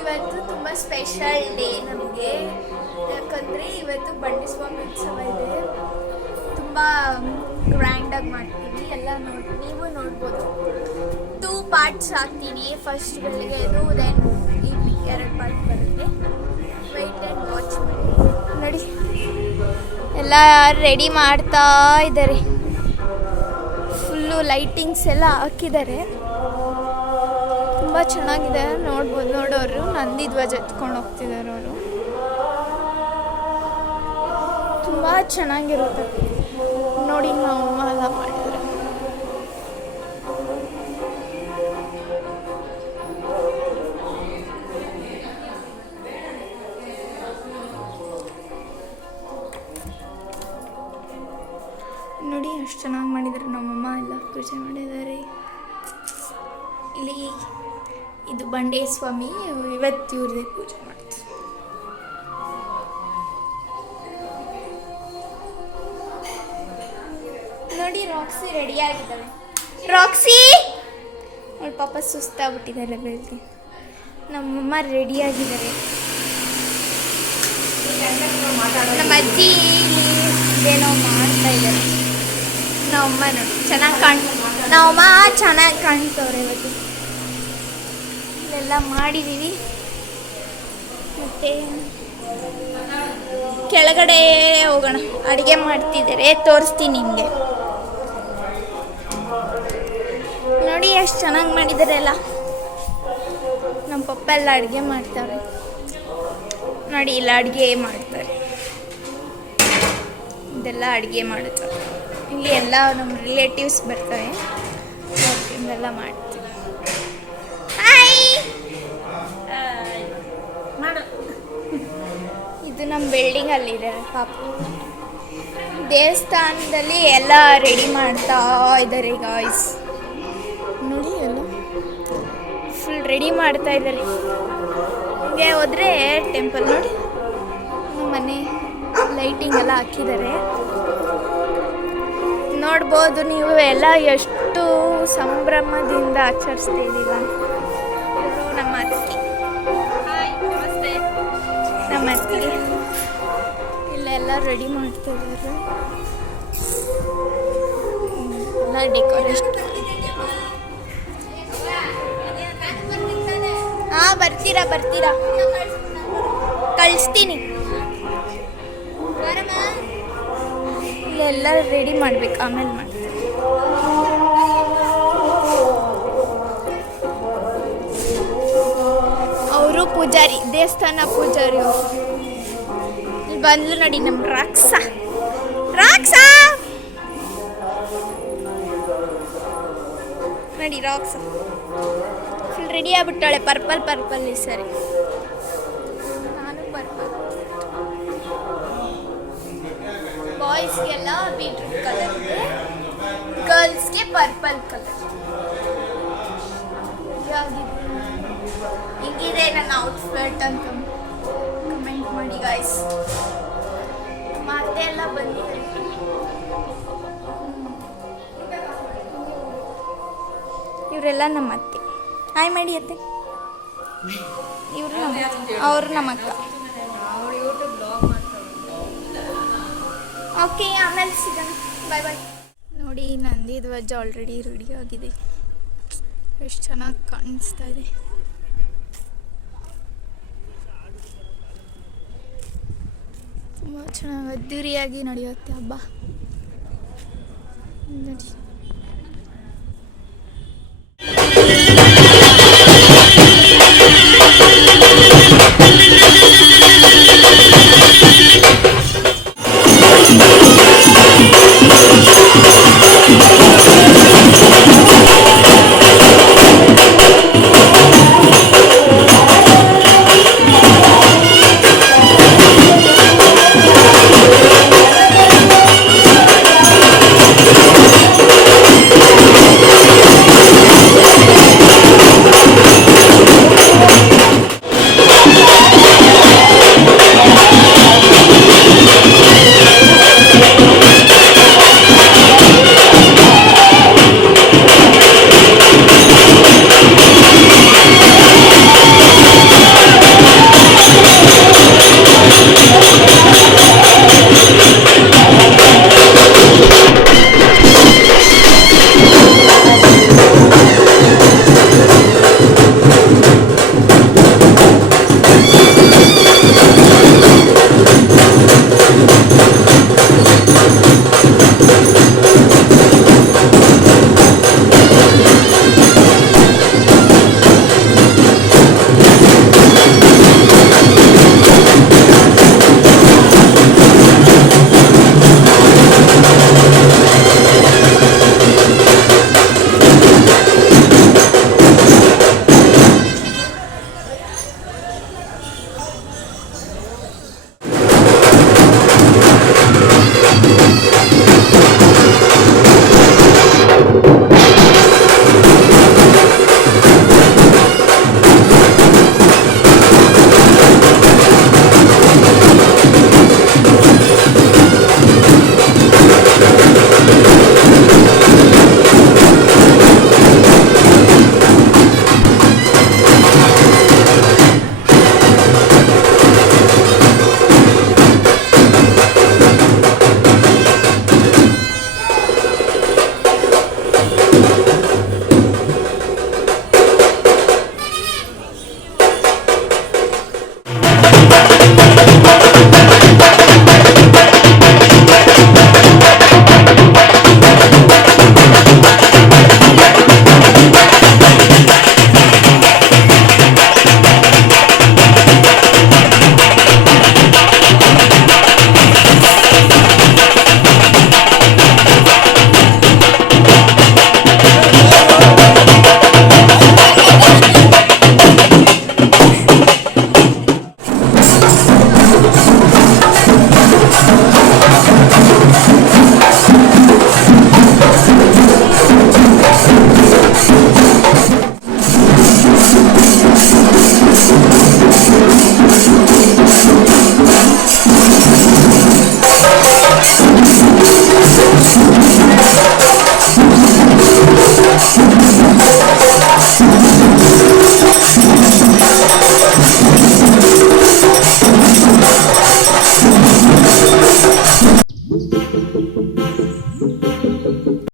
ಇವತ್ತು ತುಂಬ special day ನಮಗೆ, ಯಾಕಂದರೆ ಇವತ್ತು ಬಂಡಿ ಸ್ವಾಮಿ ಉತ್ಸವ ಇದೆ. ತುಂಬ ಗ್ರ್ಯಾಂಡಾಗಿ ಮಾಡ್ತೀವಿ ಎಲ್ಲ. ನೀವು ನೋಡ್ಬೋದು. 2 ಪಾರ್ಟ್ಸ್ ಹಾಕ್ತೀನಿ. ಫಸ್ಟ್ ಬೆಳಿಗ್ಗೆ ಇದು, ದೆನ್ ಇಲ್ಲಿ 2 ಪಾರ್ಟ್ ಬರುತ್ತೆ. ವೆಯ್ಟ್ ಆ್ಯಂಡ್ ವಾಚ್ ಮಾಡಿ. ನೋಡಿ ಎಲ್ಲ ರೆಡಿ ಮಾಡ್ತಾ ಇದ್ದಾರೆ. ಫುಲ್ಲು ಲೈಟಿಂಗ್ಸ್ ಎಲ್ಲ ಹಾಕಿದ್ದಾರೆ. ತುಂಬ ಚೆನ್ನಾಗಿದೆ. ನೋಡ್ಬೋದು, ನೋಡೋರು ನಂದಿ ಧ್ವಜ ಎತ್ಕೊಂಡು ಹೋಗ್ತಿದ್ದಾರೆ ಅವರು. ತುಂಬ ಚೆನ್ನಾಗಿರುತ್ತೆ ನೋಡಿ. ನಾವು ಎಲ್ಲ ಮಾಡಿದ್ರೆ ನೋಡಿ ಎಷ್ಟು ಚೆನ್ನಾಗಿ ಮಾಡಿದ್ದಾರೆ. ನಮ್ಮಮ್ಮ ಎಲ್ಲ ಪೂಜೆ ಮಾಡಿದ್ದಾರೆ. ಇಲ್ಲಿ ಇದು ಬಂಡೆ ಸ್ವಾಮಿ, ಇವತ್ತು ಇವ್ರದೇ ಪೂಜೆ ಮಾಡ್ತಾರೆ. ನೋಡಿ ರಾಕ್ಸಿ ರೆಡಿ ಆಗಿದ್ದಾಳೆ. ರಾಕ್ಸಿ ಅವಳು ಪಾಪ ಸುಸ್ತಾಗ್ಬಿಟ್ಟಿದ್ದಾರೆ ಬೆಳಿಗ್ಗೆ. ನಮ್ಮಮ್ಮ ರೆಡಿಯಾಗಿದ್ದಾರೆ. ನಮ್ಮ ಅಜ್ಜಿ ಏನೋ ಮಾಡ್ತಾ ಇದ್ದಾರೆ. ನಮ್ಮಮ್ಮ ನೋಡಿ ನಮ್ಮಮ್ಮ ಚೆನ್ನಾಗಿ ಕಾಣ್ತವ್ರೆ. ಇವತ್ತು ಇಲ್ಲೆಲ್ಲ ಮಾಡಿದ್ದೀವಿ. ಮತ್ತು ಕೆಳಗಡೆ ಹೋಗೋಣ. ಅಡುಗೆ ಮಾಡ್ತಿದ್ದಾರೆ, ತೋರಿಸ್ತೀನಿ ನಿಮಗೆ. ನೋಡಿ ಎಷ್ಟು ಚೆನ್ನಾಗಿ ಮಾಡಿದ್ದಾರೆ ಎಲ್ಲ. ನಮ್ಮ ಪಪ್ಪ ಎಲ್ಲ ಅಡುಗೆ ಮಾಡ್ತಾರೆ. ನೋಡಿ ಇಲ್ಲ ಅಡುಗೆ ಮಾಡ್ತಾರೆ. ಇದೆಲ್ಲ ಅಡುಗೆ ಮಾಡುತ್ತಾರೆ. ಇಲ್ಲಿ ಎಲ್ಲ ನಮ್ಮ ರಿಲೇಟಿವ್ಸ್ ಬರ್ತಾರೆ. ಇದೆಲ್ಲ ಮಾಡ್ತೀವಿ. ಹಾಯ್ ಮಾಡು. ಇದು ನಮ್ಮ ಬಿಲ್ಡಿಂಗಲ್ಲಿದೆ ಪಾಪ. ದೇವಸ್ಥಾನದಲ್ಲಿ ಎಲ್ಲ ರೆಡಿ ಮಾಡ್ತಾ ಇದ್ದಾರೆ ಗಾಯ್ಸ್. ನೋಡಿ ಎಲ್ಲ ಫುಲ್ ರೆಡಿ ಮಾಡ್ತಾ ಇದ್ದಾರೆ. ಹೀಗೆ ಹೋದರೆ ಟೆಂಪಲ್ ನೋಡಿ. ಮನೆ ಲೈಟಿಂಗ್ ಎಲ್ಲ ಹಾಕಿದ್ದಾರೆ. ನೋಡ್ಬೋದು ನೀವು ಎಲ್ಲ ಎಷ್ಟು ಸಂಭ್ರಮದಿಂದ ಆಚರಿಸ್ತಾ ಇದ್ದೀವ. ನಮ್ಮ ಅತ್ತಿಗೆ, ನಮಸ್ತೆ. ನಮ್ಮ ಅತ್ತಿಗೆ ಇಲ್ಲೆಲ್ಲ ರೆಡಿ ಮಾಡ್ತಾ ಇದ್ದಾರೆ. ಎಲ್ಲ ಡೆಕೋರೇಷನ್. ಹಾಂ ಬರ್ತೀರಾ ಕಳಿಸ್ತೀನಿ. ಇಲ್ಲೆಲ್ಲ ರೆಡಿ ಮಾಡ್ಬೇಕು, ಆಮೇಲೆ ಮಾಡ್ತೀನಿ. ಅವರು ಪೂಜಾರಿ, ದೇವಸ್ಥಾನ ಪೂಜಾರಿ ಅವರು. ಇಲ್ಲಿ ಬಂದ್ಲು ನೋಡಿ ನಮ್ಮ ರಾಕ್ಸ. ನೋಡಿ ರಾಕ್ಸ ಫುಲ್ ರೆಡಿ ಆಗ್ಬಿಟ್ಟಾಳೆ. ಪರ್ಪಲ್ ಈ ಸರಿ. ನಾನು ಪರ್ಪಲ್. ಬಾಯ್ಸ್ಗೆಲ್ಲ ಬೀಟ್ರೂಟ್ ಕಲರ್ ಇದೆ, ಗರ್ಲ್ಸ್ಗೆ ಪರ್ಪಲ್ ಕಲರ್. ಹಿಂಗಿದೆ ನನ್ನ ಔಟ್ಫಿಟ್ ಅಂತ ಕಮೆಂಟ್ ಮಾಡಿ ಗಾಯ್ಸ್. ಮತ್ತೆ ಎಲ್ಲ ಬಂದಿದೆ. ಇವರೆಲ್ಲ ನಮ್ಮ ಅತ್ತೆ. ಹಾಯ್ ಮಾಡಿ ಅತ್ತೆ. ಅವರು ನಮ್ಮ ಅಕ್ಕ. ಓಕೆ, ಆಮೇಲೆ ಸಿಗೋಣ. ಬಾಯ್. ನೋಡಿ ನಂದಿ ಧ್ವಜ ಆಲ್ರೆಡಿ ರೆಡಿ ಆಗಿದೆ. ಎಷ್ಟು ಚೆನ್ನಾಗಿ ಕಾಣಿಸ್ತಾ ಇದೆ. ತುಂಬ ಚೆನ್ನಾಗಿ ಅದ್ದೂರಿಯಾಗಿ ನಡೆಯುತ್ತೆ ಹಬ್ಬ. ನೋಡಿ